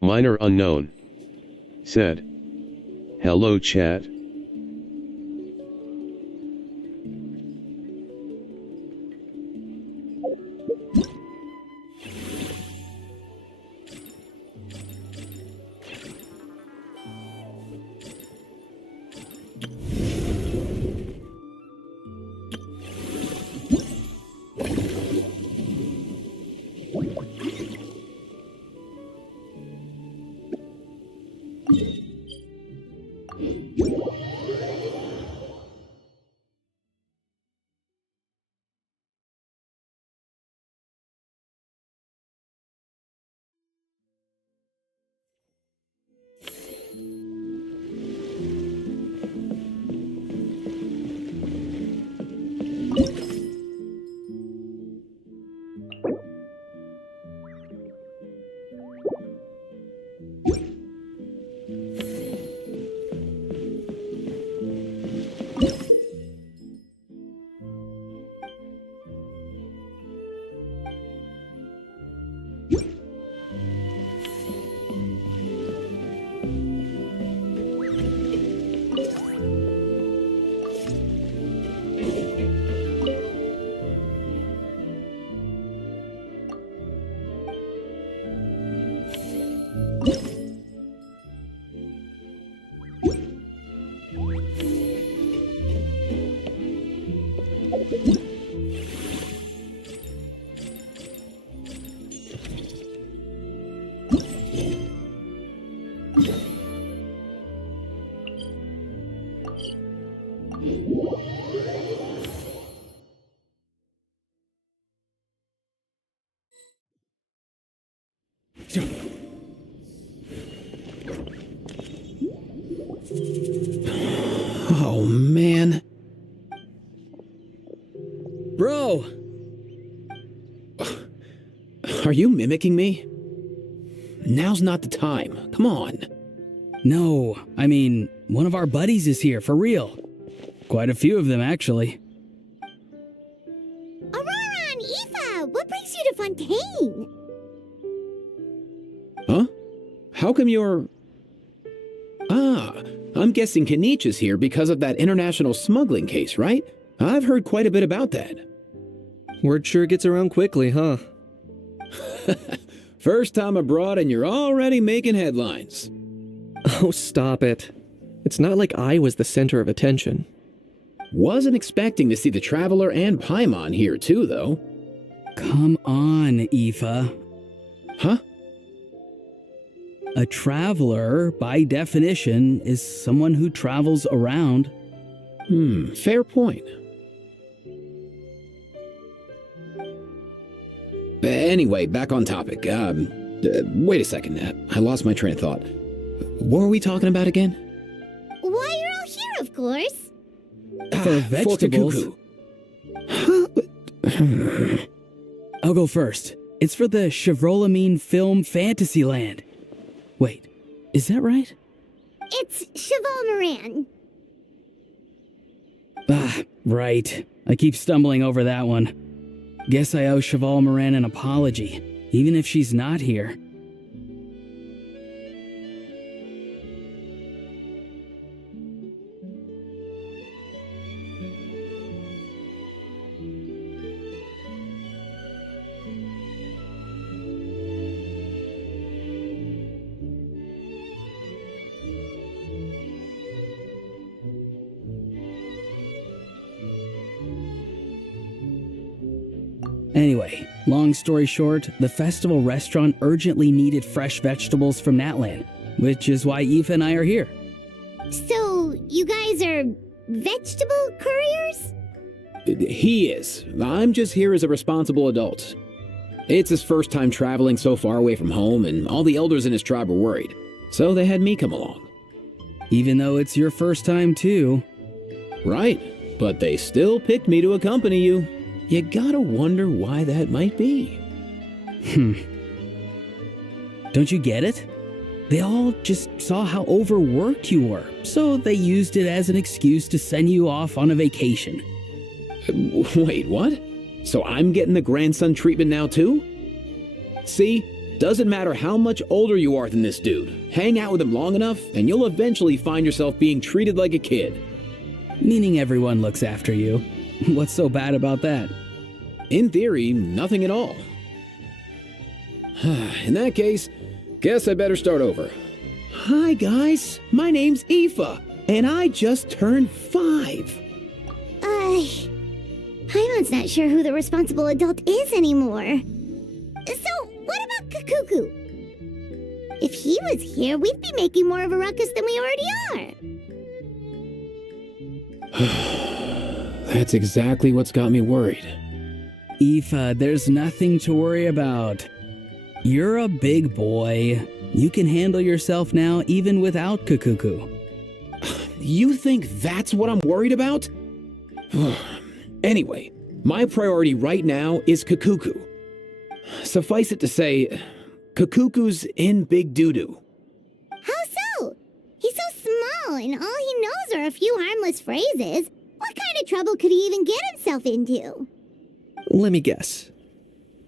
Minor unknown. Said. Hello chat. Oh, man. Bro! Are you mimicking me? Now's not the time. Come on. No, I mean, one of our buddies is here, for real. Quite a few of them, actually. Aurora and Eva, what brings you to Fontaine? Huh? How come you're... Ah, I'm guessing Kanich is here because of that international smuggling case, right? I've heard quite a bit about that. Word sure gets around quickly, huh? First time abroad and you're already making headlines. Oh, stop it. It's not like I was the center of attention. Wasn't expecting to see the Traveler and Paimon here too, though. Come on, Eva. Huh? A traveler, by definition, is someone who travels around. Fair point. Anyway, back on topic. Wait a second. I lost my train of thought. What were we talking about again? Why, you're all here, of course. For vegetables. I'll go first. It's for the Chevrolamine Film Fantasyland. Wait, is that right? It's Cheval Moran. Ah, right. I keep stumbling over that one. Guess I owe Cheval Moran an apology, even if she's not here. Anyway, long story short, the festival restaurant urgently needed fresh vegetables from Natlan, which is why Eva and I are here. So, you guys are vegetable couriers? He is. I'm just here as a responsible adult. It's his first time traveling so far away from home, and all the elders in his tribe were worried. So they had me come along. Even though it's your first time too. Right, but they still picked me to accompany you. You gotta wonder why that might be. Don't you get it? They all just saw how overworked you were, so they used it as an excuse to send you off on a vacation. Wait, what? So I'm getting the grandson treatment now too? See? Doesn't matter how much older you are than this dude, hang out with him long enough and you'll eventually find yourself being treated like a kid. Meaning everyone looks after you. What's so bad about that? In theory, nothing at all. In that case, guess I better start over. Hi guys, my name's Aoife, and I just turned 5. Paimon's not sure who the responsible adult is anymore. So, what about Kakuku? If he was here, we'd be making more of a ruckus than we already are. That's exactly what's got me worried. Aoife, there's nothing to worry about. You're a big boy. You can handle yourself now even without Kakuku. You think that's what I'm worried about? Anyway, my priority right now is Kakuku. Suffice it to say, Kakuku's in big doo-doo. How so? He's so small, and all he knows are a few harmless phrases. What kind of trouble could he even get himself into? Let me guess.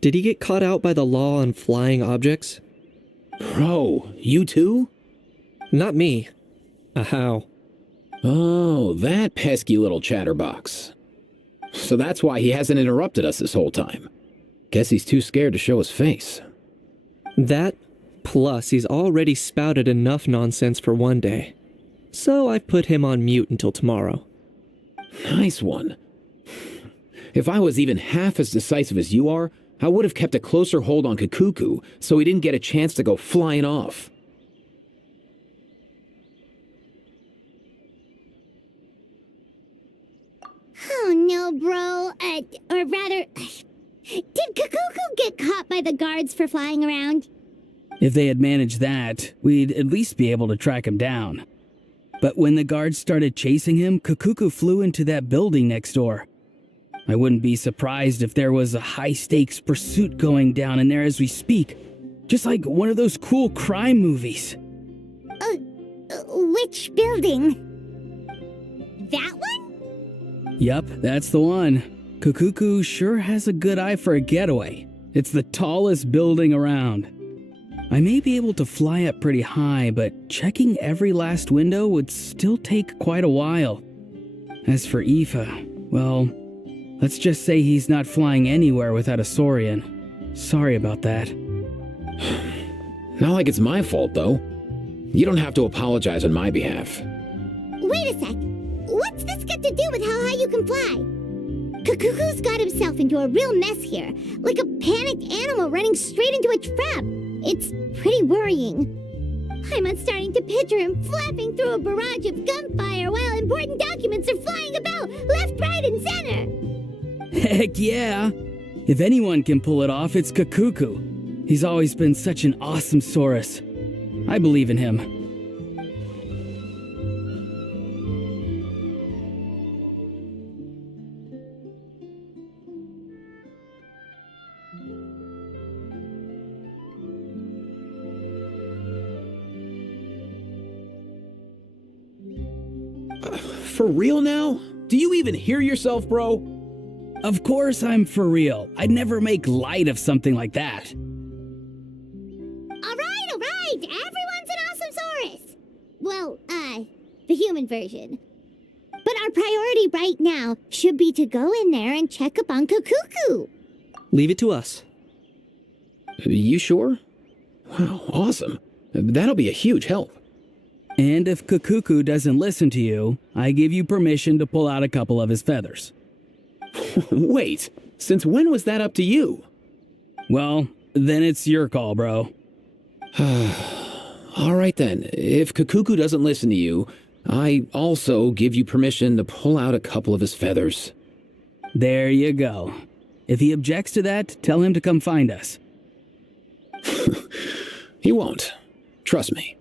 Did he get caught out by the law on flying objects? Bro, you too? Not me. How? Oh, that pesky little chatterbox. So that's why he hasn't interrupted us this whole time. Guess he's too scared to show his face. That, plus he's already spouted enough nonsense for one day. So I've put him on mute until tomorrow. Nice one. If I was even half as decisive as you are, I would have kept a closer hold on Kakuku so he didn't get a chance to go flying off. Oh no, bro. Or rather, did Kakuku get caught by the guards for flying around? If they had managed that, we'd at least be able to track him down. But when the guards started chasing him, Kakuku flew into that building next door. I wouldn't be surprised if there was a high-stakes pursuit going down in there as we speak. Just like one of those cool crime movies. Which building? That one? Yup, that's the one. Kakuku sure has a good eye for a getaway. It's the tallest building around. I may be able to fly up pretty high, but checking every last window would still take quite a while. As for Aoife, well, let's just say he's not flying anywhere without a Saurian. Sorry about that. Not like it's my fault, though. You don't have to apologize on my behalf. Wait a sec. What's this got to do with how high you can fly? Kakuku's got himself into a real mess here, like a panicked animal running straight into a trap. It's pretty worrying. I'm starting to picture him flapping through a barrage of gunfire while important documents are flying about left, right, and center. Heck yeah! If anyone can pull it off, it's Kakuku. He's always been such an awesome Saurus. I believe in him. For real now? Do you even hear yourself, bro? Of course I'm for real. I'd never make light of something like that. All right. Everyone's an awesome Saurus. Well, the human version. But our priority right now should be to go in there and check up on Kakuku. Leave it to us. You sure? Wow, awesome. That'll be a huge help. And if Kakuku doesn't listen to you, I give you permission to pull out a couple of his feathers. Wait, since when was that up to you? Well, then it's your call, bro. All right then, if Kakuku doesn't listen to you, I also give you permission to pull out a couple of his feathers. There you go. If he objects to that, tell him to come find us. He won't. Trust me.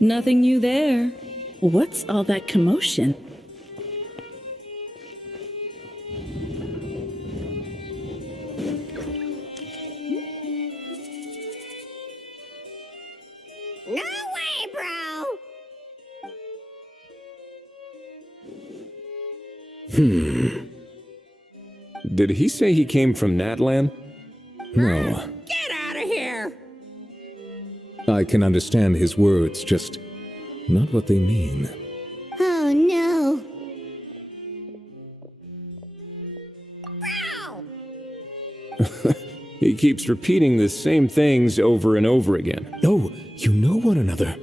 Nothing new there. What's all that commotion? No way, bro! Did he say he came from Natlan? No, Get out of here! I can understand his words, just not what they mean. Oh no. Bro! He keeps repeating the same things over and over again. Oh, you know one another.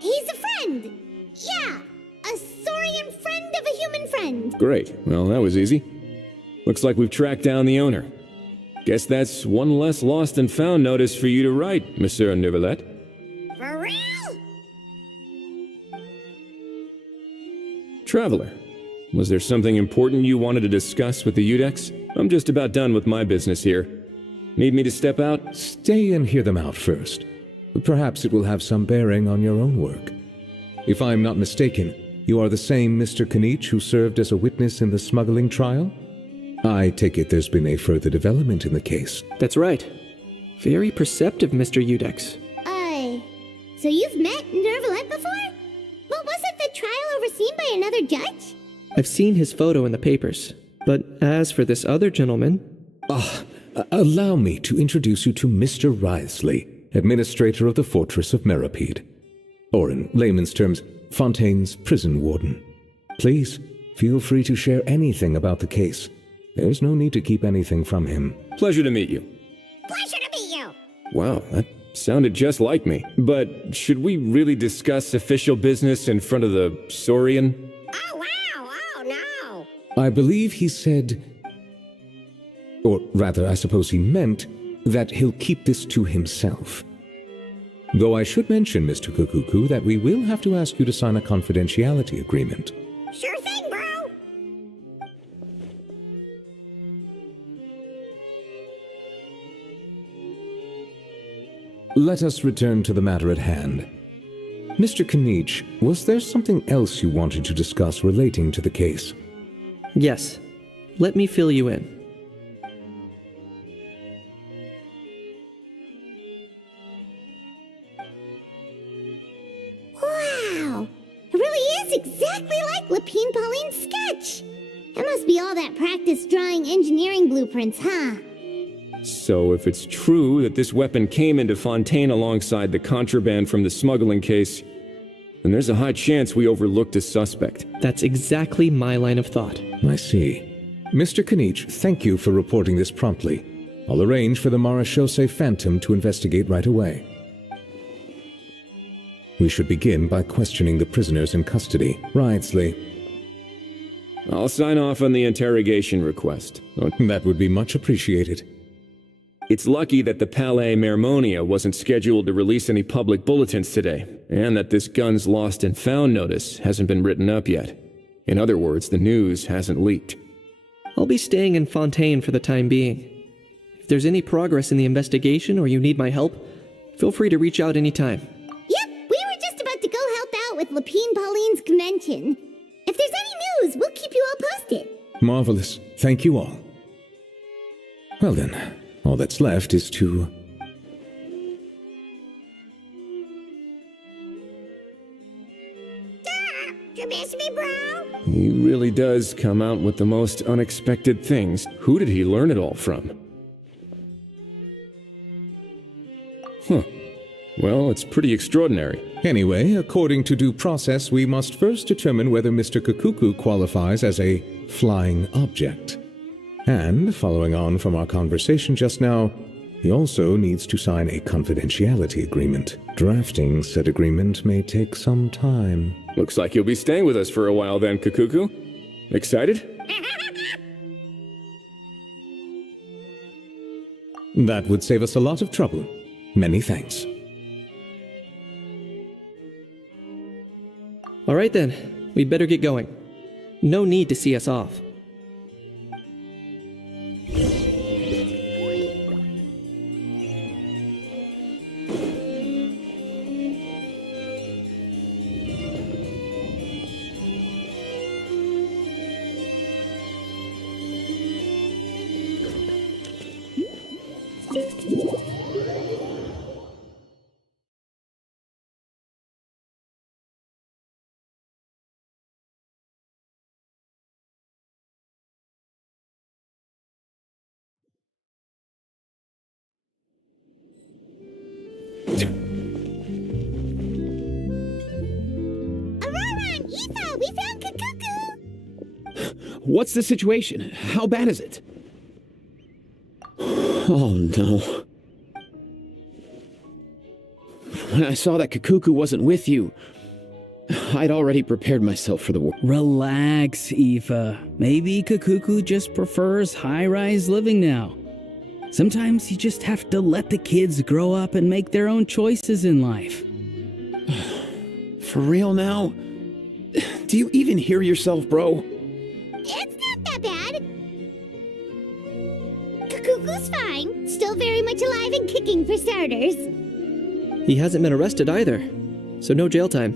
He's a friend! Yeah! A saurian friend of a human friend! Great. Well, that was easy. Looks like we've tracked down the owner. Guess that's one less lost and found notice for you to write, Monsieur Neuvillette. For real? Traveler, was there something important you wanted to discuss with the Udex? I'm just about done with my business here. Need me to step out? Stay and hear them out first. Perhaps it will have some bearing on your own work. If I'm not mistaken, you are the same Mr. Kanich who served as a witness in the smuggling trial? I take it there's been a further development in the case. That's right. Very perceptive, Mr. Udex. So you've met Neuvillette before? But wasn't the trial overseen by another judge? I've seen his photo in the papers. But as for this other gentleman, Allow me to introduce you to Mr. Wriothesley, administrator of the Fortress of Meripede. Or in layman's terms, Fontaine's prison warden. Please, feel free to share anything about the case. There's no need to keep anything from him. Pleasure to meet you. Pleasure to meet you! Wow, that sounded just like me. But should we really discuss official business in front of the Saurian? Oh wow! Oh no! I believe he said, or rather, I suppose he meant, that he'll keep this to himself. Though I should mention, Mr. Kukuku, that we will have to ask you to sign a confidentiality agreement. Sure thing, bro! Let us return to the matter at hand. Mr. Kanich, was there something else you wanted to discuss relating to the case? yes. Let me fill you in. Wow! It really is exactly like Lapine Pauline's sketch! That must be all that practice drawing engineering blueprints, huh? So if it's true that this weapon came into Fontaine alongside the contraband from the smuggling case, then there's a high chance we overlooked a suspect. That's exactly my line of thought. I see. Mr. Kanich, thank you for reporting this promptly. I'll arrange for the Marechaussee Phantom to investigate right away. We should begin by questioning the prisoners in custody. Wriothesley. I'll sign off on the interrogation request. That would be much appreciated. It's lucky that the Palais Mermonia wasn't scheduled to release any public bulletins today, and that this guns lost and found notice hasn't been written up yet. In other words, the news hasn't leaked. I'll be staying in Fontaine for the time being. If there's any progress in the investigation or you need my help, feel free to reach out anytime. Yep, we were just about to go help out with Lapine Pauline's convention. If there's any news, we'll keep you all posted. Marvelous. Thank you all. Well then, all that's left is to... You miss me, bro? He really does come out with the most unexpected things. Who did he learn it all from? Huh. Well, it's pretty extraordinary. Anyway, according to due process, we must first determine whether Mr. Kukuku qualifies as a flying object. And, following on from our conversation just now, he also needs to sign a confidentiality agreement. Drafting said agreement may take some time. Looks like you'll be staying with us for a while then, Kukuku. Excited? That would save us a lot of trouble. Many thanks. All right then, we'd better get going. No need to see us off. Aoife, we found Kakuku! What's the situation? How bad is it? Oh no. When I saw that Kakuku wasn't with you, I'd already prepared myself for the war. Relax, Aoife. Maybe Kakuku just prefers high-rise living now. Sometimes you just have to let the kids grow up and make their own choices in life. For real now? Do you even hear yourself, bro? It's not that bad. Kakuku's fine. Still very much alive and kicking for starters. He hasn't been arrested either, so no jail time.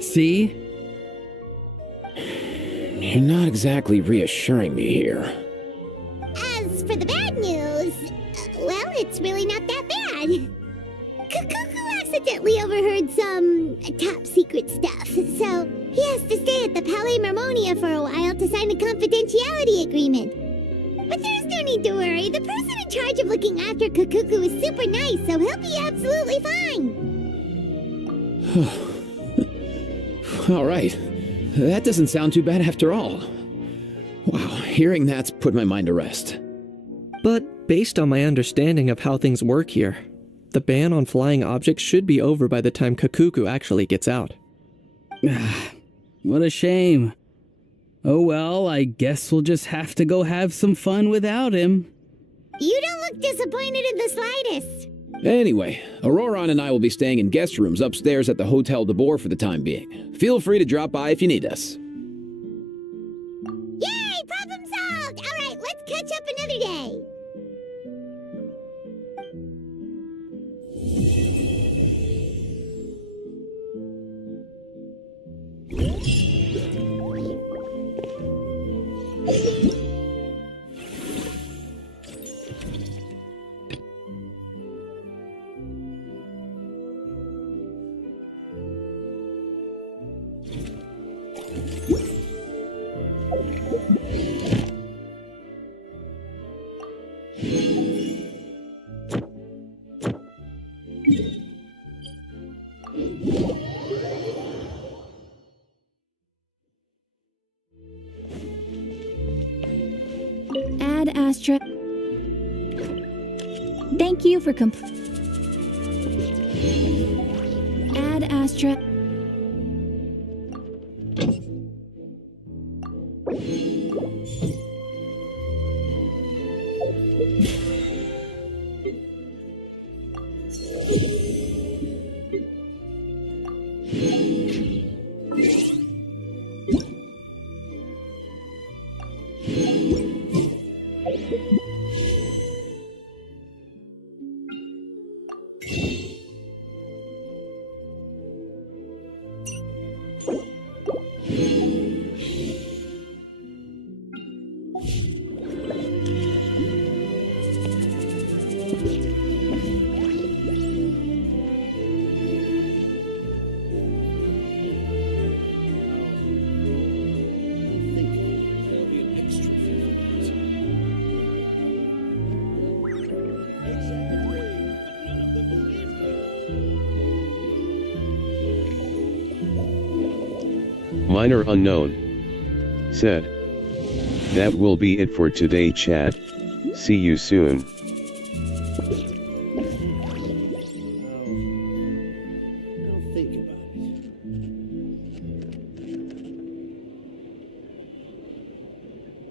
See? You're not exactly reassuring me here. As for the bad news, well, it's really not that bad. Kakuku accidentally overheard some top secret stuff, so he has to stay at the Palais Mermonia for a while to sign a confidentiality agreement. But there's no need to worry. The person in charge of looking after Kakuku is super nice, so he'll be absolutely fine. All right. That doesn't sound too bad after all. Wow, hearing that's put my mind to rest. But based on my understanding of how things work here, the ban on flying objects should be over by the time Kakuku actually gets out. What a shame. Oh well, I guess we'll just have to go have some fun without him. You don't look disappointed in the slightest. Anyway, Auroron and I will be staying in guest rooms upstairs at the Hotel de Boer for the time being. Feel free to drop by if you need us. Yay, problem solved! Alright, let's catch up another day. Add Astra. Thank you for Add Astra. Minor unknown. Said. That will be it for today, chat. See you soon. Now think about it.